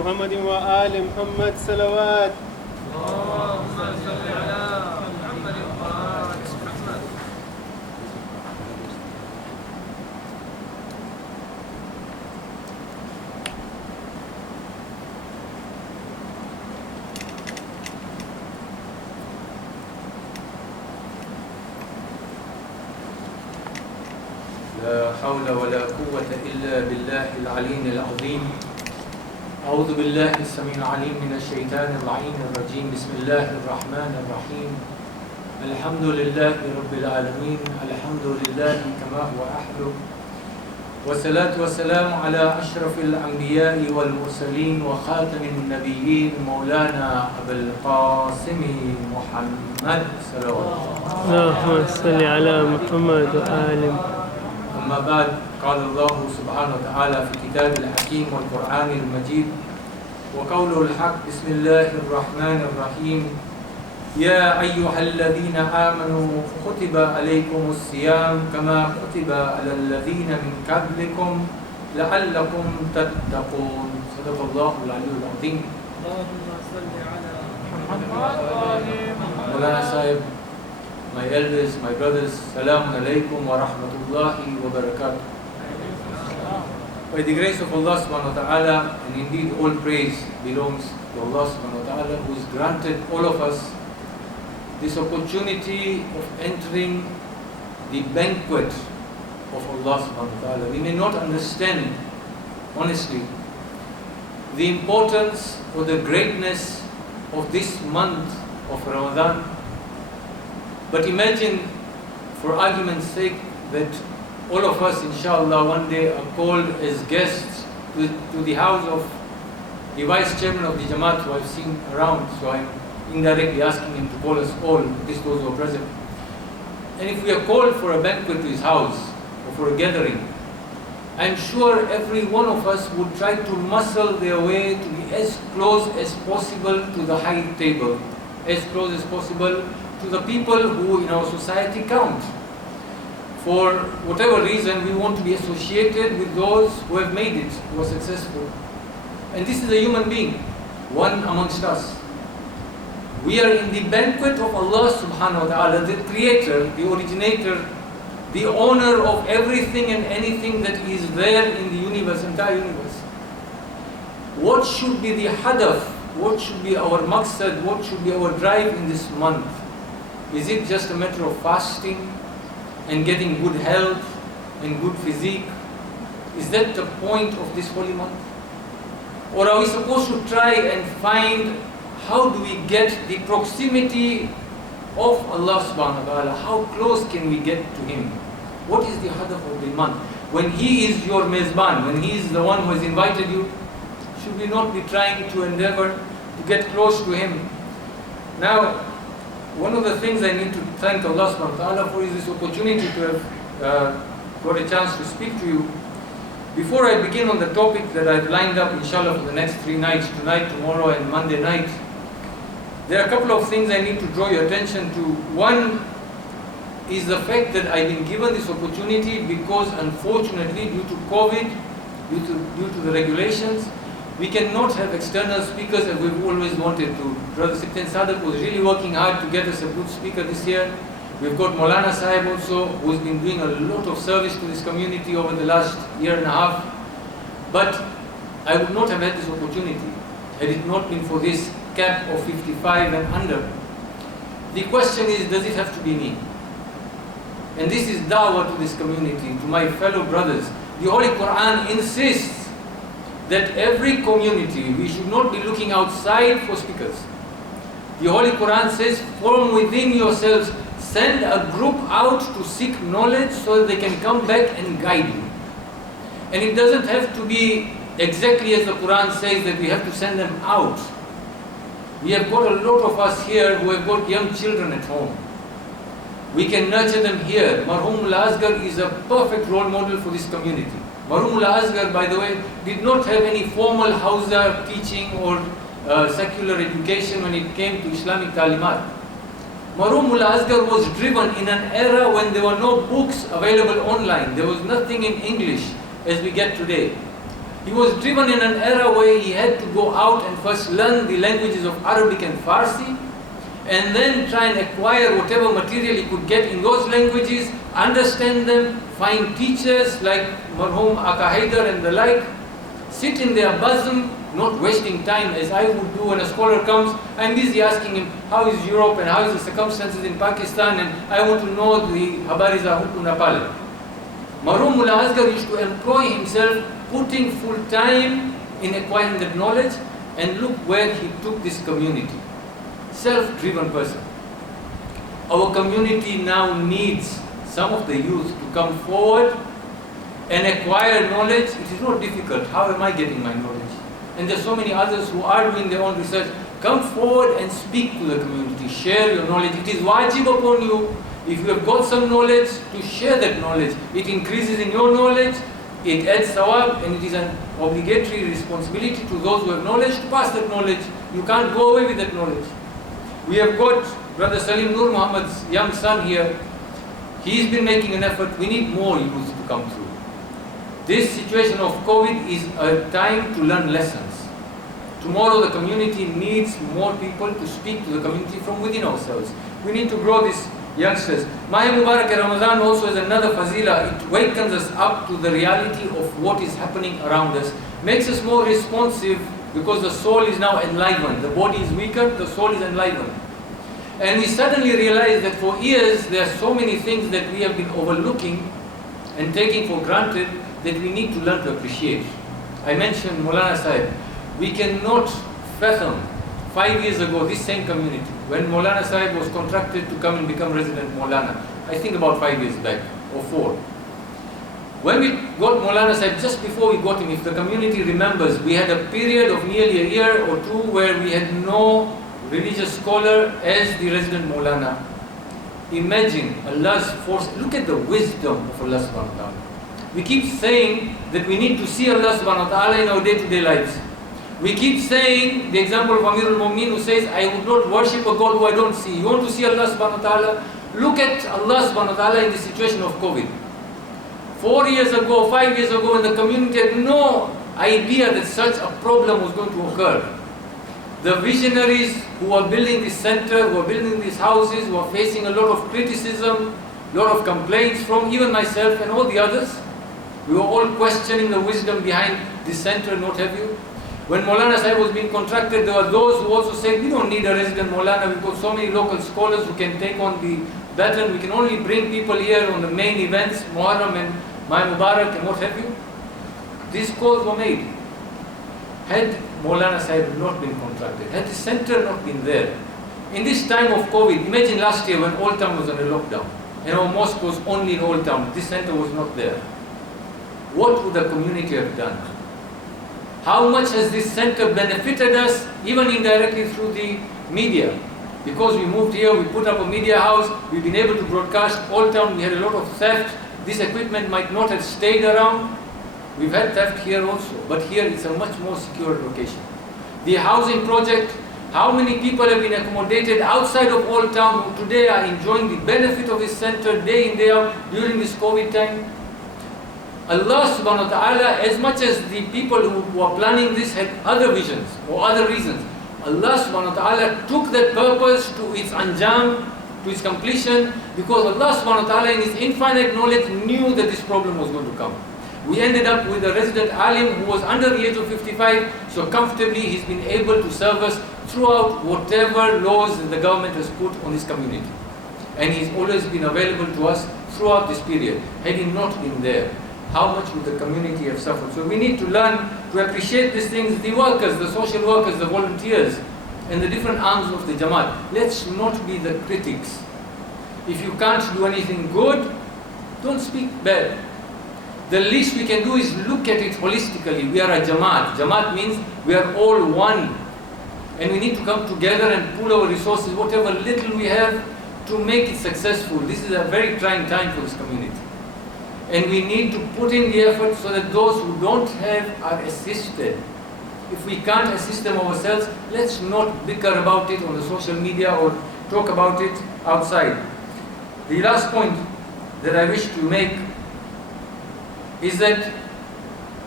محمد وآل محمد صلوات. اللهم صل على محمد وآل محمد. لا حول ولا قوة إلا بالله العلي العظيم. أعوذ بالله السميع العليم من الشيطان اللعين الرجيم. بسم الله الرحمن الرحيم. الحمد لله رب العالمين. الحمد لله كما هو أحله. والصلاة والسلام على أشرف الأنبياء والمرسلين وخاتم النبيين مولانا أبي القاسم محمد صلوات الله. اللهم صل على محمد وآل محمد. أما بعد، قال الله سبحانه وتعالى في كتاب الحكيم والقرآن المجيد وقوله الحق. بسم الله الرحمن الرحيم. يا أيها الذين آمنوا كتب عليكم الصيام كما كتب على الذين من قبلكم لعلكم تتقون. صدق الله العلي العظيم. اللهم صل على محمد وآل محمد. مولانا Sahib, my elders, my brothers, Assalamu alaikum wa rahmatullahi wa barakatuh. By the grace of Allah subhanahu wa ta'ala, and indeed all praise belongs to Allah subhanahu wa ta'ala, who has granted all of us this opportunity of entering the banquet of Allah subhanahu wa ta'ala. We may not understand, honestly, the importance or the greatness of this month of Ramadan. But imagine, for argument's sake, that all of us, inshallah, one day are called as guests to the house of the vice chairman of the Jamaat, who I've seen around, so I'm indirectly asking him to call us all, at least those who are present. And if we are called for a banquet to his house, or for a gathering, I'm sure every one of us would try to muscle their way to be as close as possible to the high table, as close as possible to the people who in our society count. For whatever reason, we want to be associated with those who have made it, who are successful. And this is a human being, one amongst us. We are in the banquet of Allah subhanahu wa ta'ala, the creator, the originator, the owner of everything and anything that is there in the universe, entire universe. What should be the hadaf? What should be our maqsad? What should be our drive in this month? Is it just a matter of fasting and getting good health and good physique? Is that the point of this holy month? Or are we supposed to try and find how do we get the proximity of Allah subhanahu wa ta'ala? How close can we get to Him? What is the hadaf of the month? When He is your mezban, when He is the one who has invited you, should we not be trying to endeavor to get close to Him? Now, one of the things I need to thank Allah subhanahu wa ta'ala for is this opportunity to have got a chance to speak to you. Before I begin on the topic that I've lined up, inshallah, for the next 3 nights, tonight, tomorrow and Monday night, there are a couple of things I need to draw your attention to. One is the fact that I've been given this opportunity because, unfortunately, due to COVID, due to the regulations, we cannot have external speakers as we've always wanted to. Brother Sikten Sadaq was really working hard to get us a good speaker this year. We've got Maulana Sahib also, who's been doing a lot of service to this community over the last year and a half. But I would not have had this opportunity had it not been for this cap of 55 and under. The question is, does it have to be me? And this is da'wah to this community, to my fellow brothers. The Holy Quran insists that every community, we should not be looking outside for speakers. The Holy Quran says, from within yourselves, send a group out to seek knowledge so that they can come back and guide you. And it doesn't have to be exactly as the Quran says that we have to send them out. We have got a lot of us here who have got young children at home. We can nurture them here. Marhum Al-Asghar is a perfect role model for this community. Marhum Al-Asghar, by the way, did not have any formal Hausa teaching or secular education when it came to Islamic Talimat. Marhum Al-Asghar was driven in an era when there were no books available online. There was nothing in English as we get today. He was driven in an era where he had to go out and first learn the languages of Arabic and Farsi, and then try and acquire whatever material he could get in those languages, understand them, find teachers like Marhum Aka Haidar and the like, sit in their bosom, not wasting time as I would do when a scholar comes. I'm busy asking him, how is Europe and how is the circumstances in Pakistan, and I want to know the Habariza Huku Nepal. Marhum Mullah Asghar used to employ himself, putting full time in acquiring that knowledge, and look where he took this community. Self-driven person. Our community now needs some of the youth to come forward and acquire knowledge. It is not difficult. How am I getting my knowledge? And there's so many others who are doing their own research. Come forward and speak to the community. Share your knowledge. It is wajib upon you, if you have got some knowledge, to share that knowledge. It increases in your knowledge, it adds sawab, and it is an obligatory responsibility to those who have knowledge to pass that knowledge. You can't go away with that knowledge. We have got Brother Salim Nur Muhammad's young son here. He's been making an effort. We need more youth to come through. This situation of COVID is a time to learn lessons. Tomorrow the community needs more people to speak to the community from within ourselves. We need to grow these youngsters. Mahe Ramadan also is another fazila. It wakens us up to the reality of what is happening around us. Makes us more responsive, because the soul is now enlivened. The body is weaker, the soul is enlivened. And we suddenly realize that for years there are so many things that we have been overlooking and taking for granted that we need to learn to appreciate. I mentioned Maulana Sahib. We cannot fathom 5 years ago, this same community, when Maulana Sahib was contracted to come and become resident Maulana, I think about 5 years back, or 4. When we got Maulana Sahib, just before we got him, if the community remembers, we had a period of nearly a year or two where we had no religious scholar as the resident Maulana. Imagine Allah's force. Look at the wisdom of Allah subhanahu wa ta'ala. We keep saying that we need to see Allah subhanahu wa ta'ala in our day-to-day lives. We keep saying the example of Amir al-Mu'mineen, who says, I would not worship a God who I don't see. You want to see Allah subhanahu wa ta'ala? Look at Allah subhanahu wa ta'ala in the situation of COVID. 4 years ago, 5 years ago, when the community had no idea that such a problem was going to occur, the visionaries who are building this center, who are building these houses, who are facing a lot of criticism, a lot of complaints from even myself and all the others, we were all questioning the wisdom behind this center and what have you. When Maulana Sahib was being contracted, there were those who also said, we don't need a resident Maulana, we've got so many local scholars who can take on the baton, we can only bring people here on the main events, Muharram and Mahe Mubarak and what have you. These calls were made. Had Maulana Sahib not been contracted, had the center not been there, in this time of COVID, imagine last year when Old Town was on a lockdown, and our mosque was only in Old Town, this center was not there. What would the community have done? How much has this center benefited us, even indirectly through the media? Because we moved here, we put up a media house, we've been able to broadcast Old Town, we had a lot of theft. This equipment might not have stayed around. We've had theft here also, but here it's a much more secure location. The housing project, how many people have been accommodated outside of Old Town who today are enjoying the benefit of this center day in, day out during this COVID time? Allah subhanahu wa ta'ala, as much as the people who are planning this had other visions or other reasons, Allah subhanahu wa ta'ala took that purpose to its anjam, to its completion, because Allah subhanahu wa ta'ala in His infinite knowledge knew that this problem was going to come. We ended up with a resident alim who was under the age of 55, so comfortably he's been able to serve us throughout whatever laws that the government has put on this community. And he's always been available to us throughout this period. Had he not been there, how much would the community have suffered? So we need to learn to appreciate these things, the workers, the social workers, the volunteers, and the different arms of the Jamaat. Let's not be the critics. If you can't do anything good, don't speak bad. The least we can do is look at it holistically. We are a Jamaat. Jamaat means we are all one. And we need to come together and pool our resources, whatever little we have, to make it successful. This is a very trying time for this community. And we need to put in the effort so that those who don't have are assisted. If we can't assist them ourselves, let's not bicker about it on the social media or talk about it outside. The last point that I wish to make is that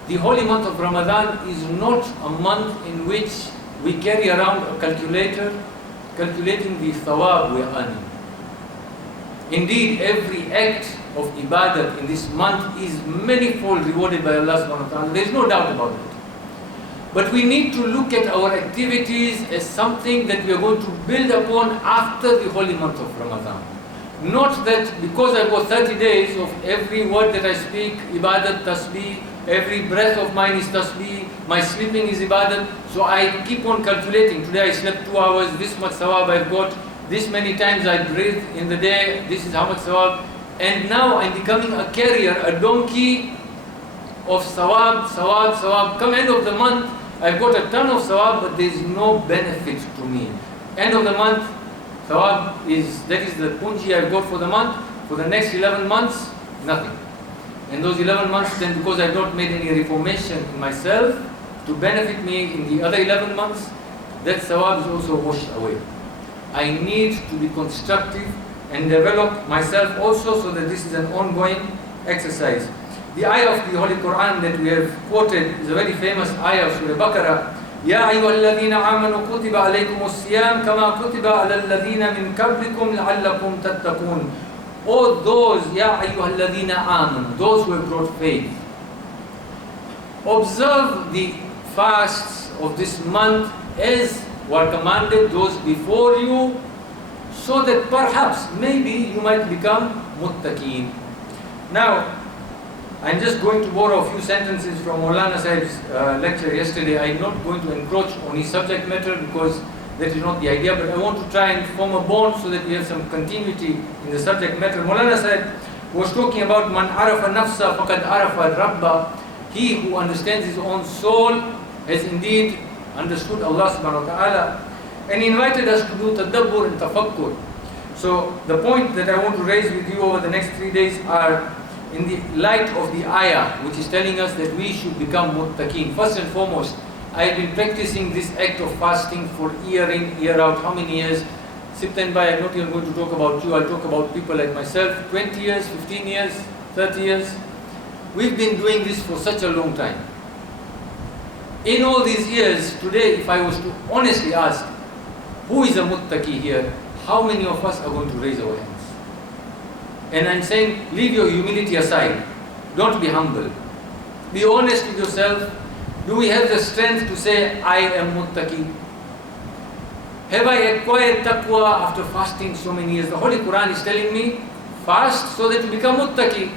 The holy month of Ramadan is not a month in which we carry around a calculator calculating the thawab we are earning. Indeed, every act of ibadat in this month is manifold rewarded by Allah subhanahu wa ta'ala. There is no doubt about it. But we need to look at our activities as something that we are going to build upon after the holy month of Ramadan. Not that because I've got 30 days of every word that I speak, ibadat, tasbih, every breath of mine is tasbih, my sleeping is ibadat, so I keep on calculating. Today I slept 2 hours, this much sawab I've got, this many times I breathe in the day, this is how much sawab. And now I'm becoming a carrier, a donkey of sawab, sawab, sawab. Come end of the month, I've got a ton of sawab, but there is no benefit to me. End of the month, sawab that is the punji I've got for the month. For the next 11 months, nothing. And those 11 months, then because I've not made any reformation in myself to benefit me in the other 11 months, that sawab is also washed away. I need to be constructive and develop myself also, so that this is an ongoing exercise. The ayah of the Holy Quran that we have quoted is a very famous ayah of Surah Baqarah. يا أيها الذين آمنوا كتب عليكم الصيام كما كتب على الذين من قبلكم لعلكم تتقون. All those, يا أيها الذين آمنوا, those who have brought faith, observe the fasts of this month as were commanded those before you, so that perhaps, maybe you might become muttaqeen. Now, I'm just going to borrow a few sentences from Maulana Sahib's lecture yesterday. I'm not going to encroach on his subject matter because that is not the idea, but I want to try and form a bond so that we have some continuity in the subject matter. Maulana Sahib was talking about man arafa nafsa faqad arafa rabba. He who understands his own soul has indeed understood Allah subhanahu wa ta'ala. And he invited us to do tadabbur and tafakkur. So the point that I want to raise with you over the next 3 days are in the light of the ayah, which is telling us that we should become muttaqeen. First and foremost, I have been practicing this act of fasting for year in, year out. How many years? September, I'm not even going to talk about you, I'll talk about people like myself. 20 years, 15 years, 30 years. We've been doing this for such a long time. In all these years, today, if I was to honestly ask, who is a muttaqi here? How many of us are going to raise our hands? And I'm saying, leave your humility aside. Don't be humble. Be honest with yourself. Do we have the strength to say, I am muttaqi? Have I acquired taqwa after fasting so many years? The Holy Quran is telling me, fast so that you become muttaqi.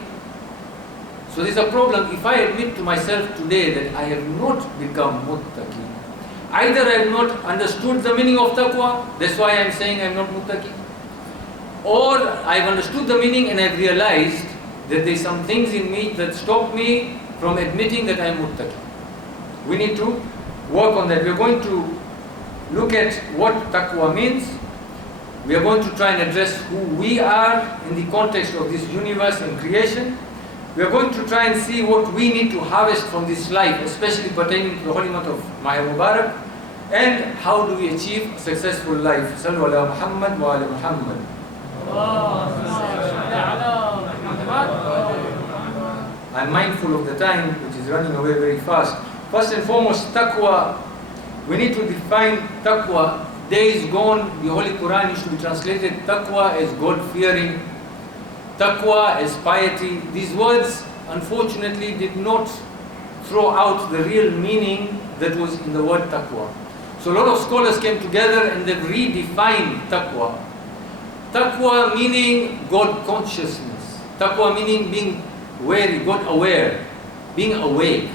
So there's a problem. If I admit to myself today that I have not become muttaqi, either I have not understood the meaning of taqwa, that's why I'm saying I'm not muttaqi, or I've understood the meaning and I've realized that there's some things in me that stop me from admitting that I'm muttaqi. We need to work on that. We're going to look at what taqwa means. We are going to try and address who we are in the context of this universe and creation. We are going to try and see what we need to harvest from this life, especially pertaining to the holy month of Mahe Mubarak, and how do we achieve a successful life. Sallu ala Muhammad wa ala Muhammad. I'm mindful of the time, which is running away very fast. First and foremost, taqwa. We need to define taqwa. Days gone, the Holy Quran used to be translated taqwa as God-fearing, taqwa as piety. These words, unfortunately, did not throw out the real meaning that was in the word taqwa. So a lot of scholars came together and they've redefined taqwa. Taqwa meaning God consciousness. Taqwa meaning being wary, God aware, being awake.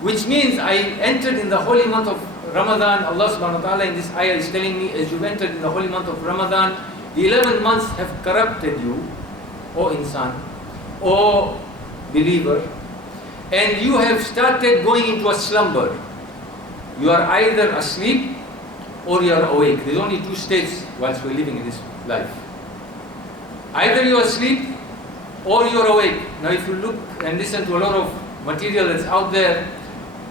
Which means I entered in the holy month of Ramadan. Allah subhanahu wa ta'ala in this ayah is telling me, as you entered in the holy month of Ramadan, the 11 months have corrupted you, O insan, O believer, and you have started going into a slumber. You are either asleep or you are awake. There's only two states whilst we're living in this life. Either you are asleep or you are awake. Now if you look and listen to a lot of material that's out there,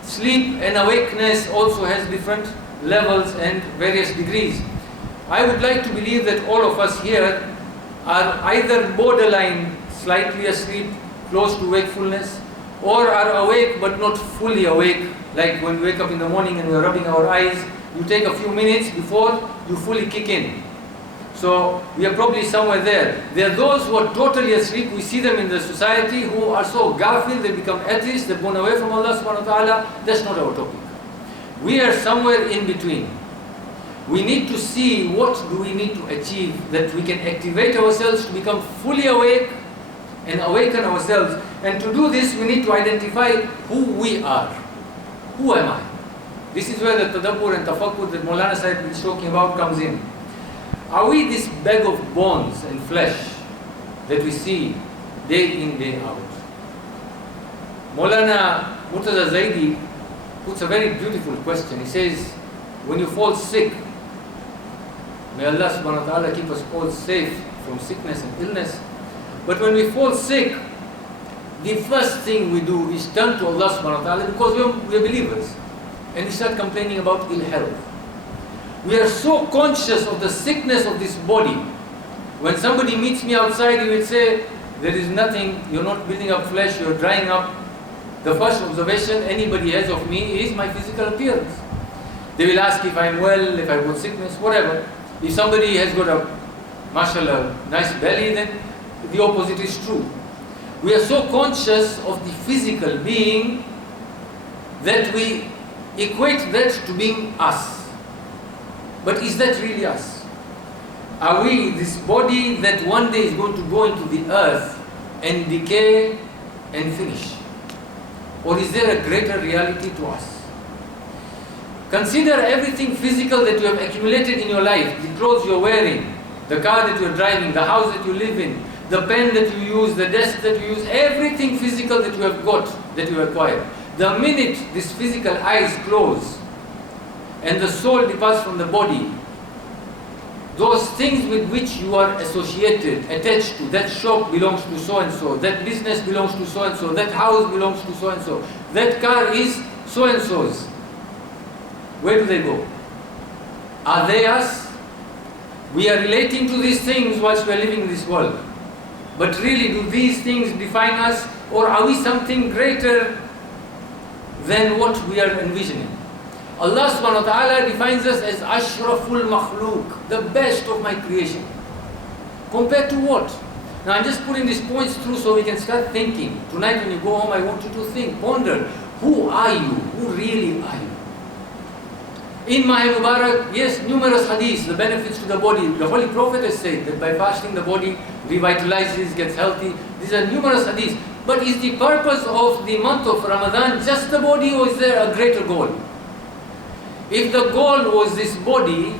sleep and awakeness also has different levels and various degrees. I would like to believe that all of us here are either borderline, slightly asleep, close to wakefulness, or are awake but not fully awake, like when we wake up in the morning and we're rubbing our eyes, you take a few minutes before you fully kick in. So we are probably somewhere there. There are those who are totally asleep. We see them in the society who are so ghafil, they become atheists, they've gone away from Allah subhanahu wa ta'ala. That's not our topic. We are somewhere in between. We need to see what do we need to achieve that we can activate ourselves to become fully awake and awaken ourselves. And to do this, we need to identify who we are. Who am I? This is where the tadabbur and tafakkur that Maulana Sahib is talking about comes in. Are we this bag of bones and flesh that we see day in, day out? Maulana Murtaza Zaidi puts a very beautiful question. He says, when you fall sick, may Allah subhanahu wa ta'ala keep us all safe from sickness and illness. But when we fall sick, the first thing we do is turn to Allah subhanahu wa ta'ala because we are believers. And we start complaining about ill health. We are so conscious of the sickness of this body. When somebody meets me outside, he will say, there is nothing, you're not building up flesh, you're drying up. The first observation anybody has of me is my physical appearance. They will ask if I'm well, if I've got sickness, whatever. If somebody has got a, mashallah, nice belly, then the opposite is true. We are so conscious of the physical being that we equate that to being us. But is that really us? Are we this body that one day is going to go into the earth and decay and finish? Or is there a greater reality to us? Consider everything physical that you have accumulated in your life, the clothes you're wearing, the car that you're driving, the house that you live in, the pen that you use, the desk that you use, everything physical that you have got, that you acquired. The minute this physical eyes close and the soul departs from the body, those things with which you are associated, attached to, that shop belongs to so-and-so, that business belongs to so-and-so, that house belongs to so-and-so, that car is so-and-so's. Where do they go? Are they us? We are relating to these things whilst we are living in this world. But really, do these things define us, or are we something greater than what we are envisioning? Allah subhanahu wa ta'ala defines us as Ashraful Makhluk, the best of my creation. Compared to what? Now I'm just putting these points through so we can start thinking. Tonight when you go home, I want you to think, ponder, who are you? Who really are you? In Mahe Mubarak, yes, numerous hadiths, the benefits to the body. The Holy Prophet has said that by fasting the body revitalizes, gets healthy. These are numerous hadiths. But is the purpose of the month of Ramadan just the body, or is there a greater goal? If the goal was this body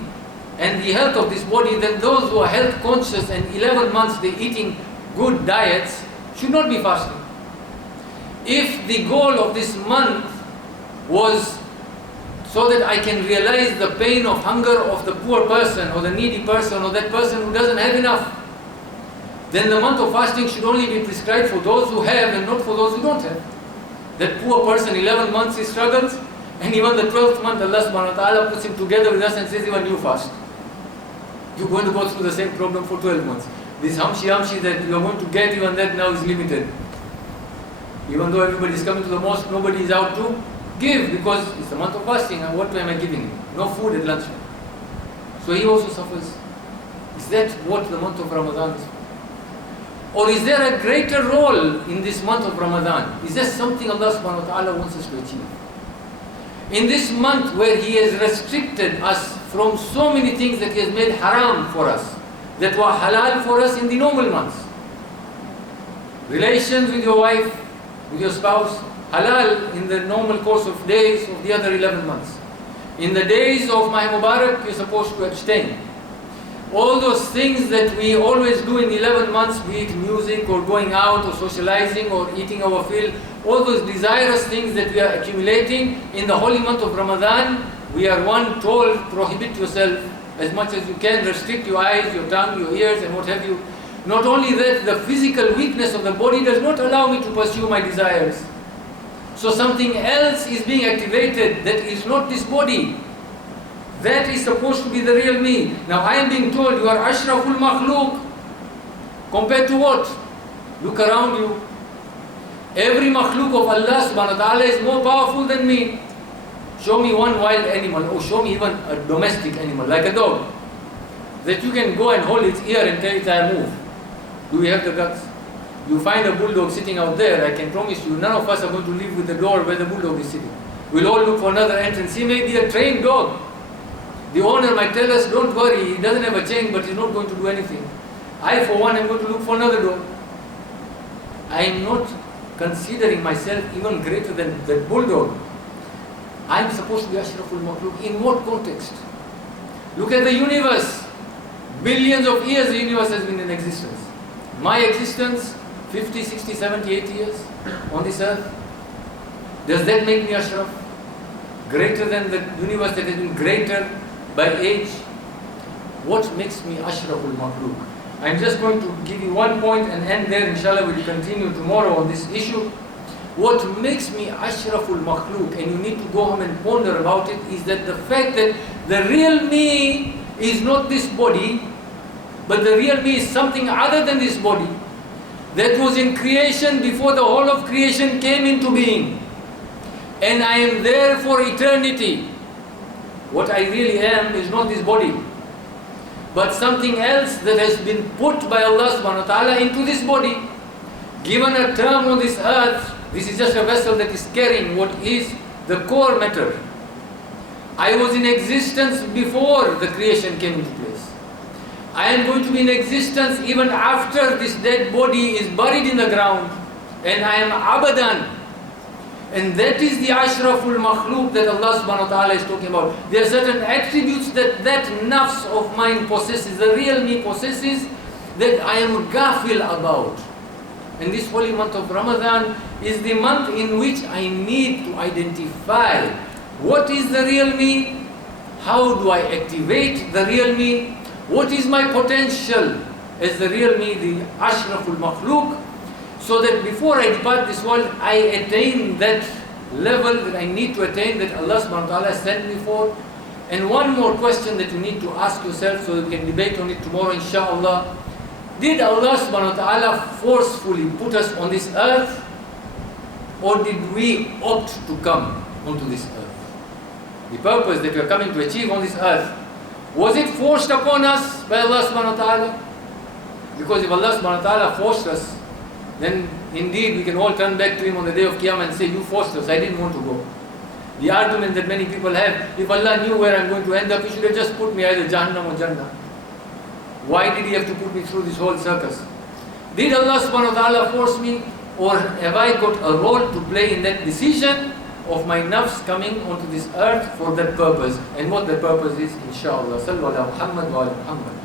and the health of this body, then those who are health conscious and 11 months they're eating good diets should not be fasting. If the goal of this month was so that I can realize the pain of hunger of the poor person or the needy person or that person who doesn't have enough, then the month of fasting should only be prescribed for those who have and not for those who don't have. That poor person, 11 months he struggles, and even the 12th month Allah subhanahu wa ta'ala puts him together with us and says, even you fast. You're going to go through the same problem for 12 months. This hamshi that you are going to get, even that now is limited. Even though everybody is coming to the mosque, nobody is out to give because it's the month of fasting, and what am I giving him? No food at lunchtime. So he also suffers. Is that what the month of Ramadan is? Or is there a greater role in this month of Ramadan? Is there something Allah subhanahu wa ta'ala wants us to achieve? In this month where He has restricted us from so many things that He has made haram for us, that were halal for us in the normal months. Relations with your wife, with your spouse, halal in the normal course of days of the other 11 months. In the days of Mahe Mubarak, you're supposed to abstain. All those things that we always do in 11 months, be it music or going out or socializing or eating our fill, all those desirous things that we are accumulating in the holy month of Ramadan, we are told, prohibit yourself as much as you can, restrict your eyes, your tongue, your ears and what have you. Not only that, the physical weakness of the body does not allow me to pursue my desires. So something else is being activated that is not this body. That is supposed to be the real me. Now I am being told you are Ashraful Makhluk. Compared to what? Look around you. Every makhluk of Allah subhanahu wa ta'ala is more powerful than me. Show me one wild animal, or show me even a domestic animal, like a dog, that you can go and hold its ear and tell it I move. Do we have the guts? You find a bulldog sitting out there, I can promise you, none of us are going to live with the door where the bulldog is sitting. We'll all look for another entrance. He may be a trained dog. The owner might tell us, don't worry, he doesn't have a chain, but he's not going to do anything. I, for one, am going to look for another dog. I am not considering myself even greater than that bulldog. I am supposed to be Ashraful Makhluk. In what context? Look at the universe. Billions of years the universe has been in existence. My existence, 50, 60, 70, 80 years on this earth. Does that make me Ashraf? Greater than the universe that has been greater by age? What makes me Ashraful Makhluk? I'm just going to give you one point and end there. Inshallah, we'll continue tomorrow on this issue. What makes me Ashraful Makhluk, and you need to go home and ponder about it, is that the fact that the real me is not this body, but the real me is something other than this body, that was in creation before the whole of creation came into being. And I am there for eternity. What I really am is not this body, but something else that has been put by Allah subhanahu wa ta'ala into this body. Given a term on this earth, this is just a vessel that is carrying what is the core matter. I was in existence before the creation came into place. I am going to be in existence even after this dead body is buried in the ground. And I am abadan. And that is the Ashraful Makhluk that Allah subhanahu wa ta'ala is talking about. There are certain attributes that nafs of mine possesses, the real me possesses, that I am ghafil about. And this holy month of Ramadan is the month in which I need to identify what is the real me, how do I activate the real me, what is my potential as the real me, the Ashraful Makhluk, so that before I depart this world, I attain that level that I need to attain, that Allah subhanahu wa ta'ala sent me for. And one more question that you need to ask yourself, so we can debate on it tomorrow inshallah. Did Allah subhanahu wa ta'ala forcefully put us on this earth, or did we opt to come onto this earth? The purpose that we are coming to achieve on this earth, was it forced upon us by Allah subhanahu wa ta'ala? Because if Allah subhanahu wa ta'ala forced us, then indeed we can all turn back to Him on the day of Qiyamah and say, you forced us, I didn't want to go. The argument that many people have, if Allah knew where I'm going to end up, He should have just put me either Jahannam or Jannah. Why did He have to put me through this whole circus? Did Allah subhanahu wa ta'ala force me, or have I got a role to play in that decision of my nafs coming onto this earth for that purpose? And what that purpose is, inshallah. Sallu ala Muhammad wa ala Muhammad.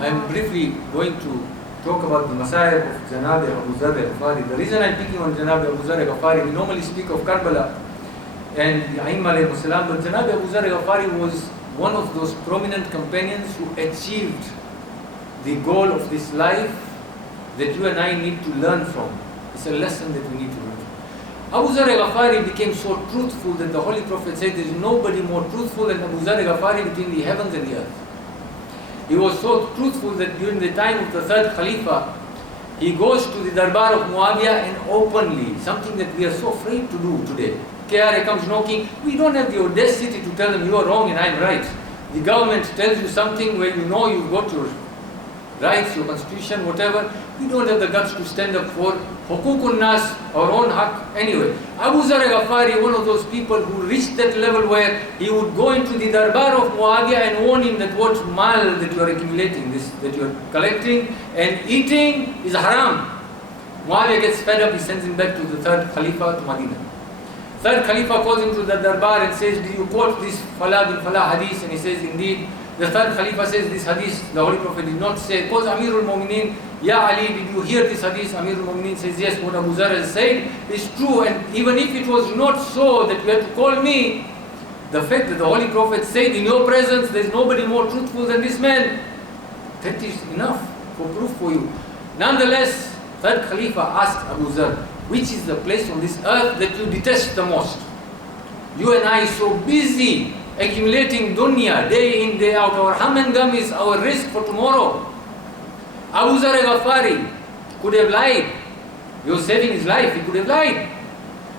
I am briefly going to talk about the Masayib of Janab Abu Zar al-Ghafari. The reason I am picking on Janab Abu Zar al-Ghafari, we normally speak of Karbala and the Aim alayhi salam, but Janab Abu Zar al-Ghafari was one of those prominent companions who achieved the goal of this life that you and I need to learn from. It's a lesson that we need to learn from. Abu Zar al-Ghafari became so truthful that the Holy Prophet said there is nobody more truthful than Abu Zar al-Ghafari between the heavens and the earth. He was so truthful that during the time of the third Khalifa, he goes to the Darbar of Muawiyah and openly, something that we are so afraid to do today. KRA comes knocking, we don't have the audacity to tell them you are wrong and I'm right. The government tells you something where you know you've got your rights, your constitution, whatever. We don't have the guts to stand up for hukukun nas, our own haq. Anyway, Abu Zar al-Ghafari, one of those people who reached that level where he would go into the Darbar of Muawiyah and warn him that what mal that you are accumulating, this that you are collecting and eating is haram. Muawiyah gets fed up, he sends him back to the third Khalifa to Medina. Third Khalifa calls him to the Darbar and says, did you quote this Falah bin Falah hadith? And he says, indeed. The third Khalifa says this hadith, the Holy Prophet did not say, because Amirul Mu'mineen, Ya Ali, did you hear this hadith? Amirul Mu'mineen says, yes, what Abu Zar has said is true. And even if it was not so that you had to call me, the fact that the Holy Prophet said in your presence, there is nobody more truthful than this man, that is enough for proof for you. Nonetheless, third Khalifa asked Abu Zar, which is the place on this earth that you detest the most? You and I are so busy accumulating dunya day in, day out. Our hum and gum is our risk for tomorrow. Abu Zar al-Ghafari could have lied. He was saving his life, he could have lied.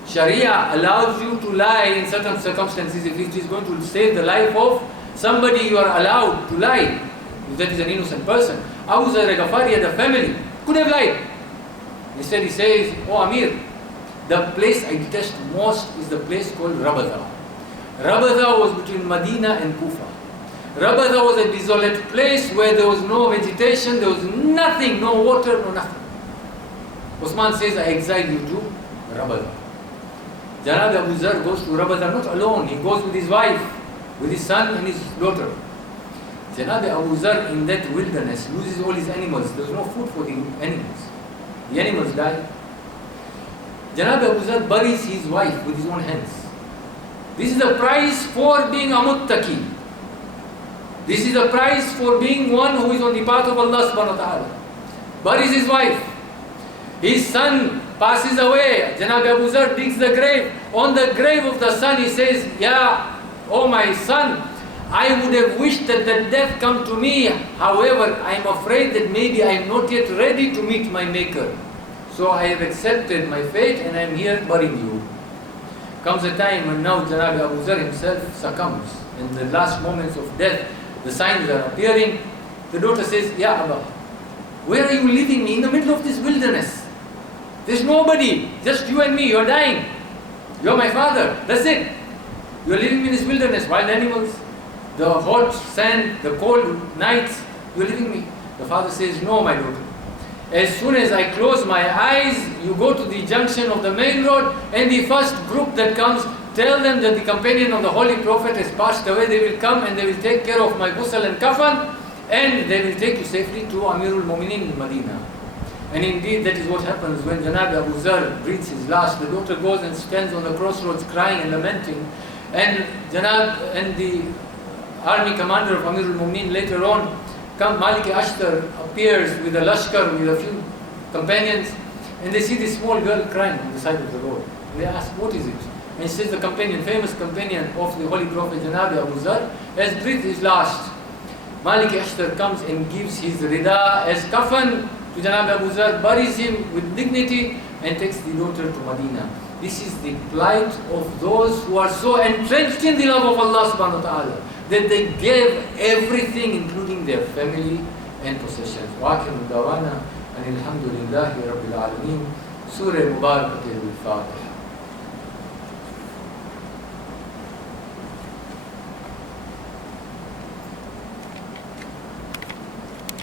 Sharia allows you to lie in certain circumstances. If it is going to save the life of somebody, you are allowed to lie. If that is an innocent person. Abu Zar al-Ghafari had a family, could have lied. Instead he says, "Oh Amir, the place I detest most is the place called Rabada." Rabada was between Medina and Kufa. Rabada was a desolate place where there was no vegetation, there was nothing, no water, no nothing. Osman says, "I exile you to Rabada." Janab Abu Zar goes to Rabada not alone, he goes with his wife, with his son and his daughter. Janab Abu Zar in that wilderness loses all his animals, there was no food for the animals. The animals die. Janab Abu Zar buries his wife with his own hands. This is the price for being a muttaqi. This is the price for being one who is on the path of Allah subhanahu wa ta'ala. Buries his wife. His son passes away. Janab Abu Zar digs the grave. On the grave of the son he says, "Yeah, oh my son, I would have wished that the death come to me. However, I am afraid that maybe I am not yet ready to meet my maker. So I have accepted my fate and I am here burying you." Comes a time when now Janab Abu Zar himself succumbs. In the last moments of death, the signs are appearing. The daughter says, "Ya Abba, where are you leaving me in the middle of this wilderness? There's nobody, just you and me, you're dying. You're my father, that's it. You're leaving me in this wilderness, wild animals, the hot sand, the cold nights, you're leaving me." The father says, "No, my daughter. As soon as I close my eyes, you go to the junction of the main road, and the first group that comes, tell them that the companion of the Holy Prophet has passed away. They will come and they will take care of my ghusl and kafan, and they will take you safely to Amirul Mu'minin in Medina." And indeed, that is what happens when Janab Abu Zar breathes his last. The daughter goes and stands on the crossroads crying and lamenting. And Janab and the army commander of Amirul Mu'minin later on, Malik Ashtar appears with a lashkar, with a few companions, and they see this small girl crying on the side of the road. And they ask, "What is it?" And she says, "The companion, famous companion of the Holy Prophet Janab Abu Zar, has breathed his last." Malik Ashtar comes and gives his rida as kafan to Janab Abu Zar, buries him with dignity, and takes the daughter to Medina. This is the plight of those who are so entrenched in the love of Allah subhanahu wa ta'ala that they gave everything, including their family and possessions. وَآخِرُ دَعْوَانَا أَنِ الْحَمْدُ لِلَّهِ رَبِّ الْعَالَمِينَ. Surah Mubarak al-Fatiha.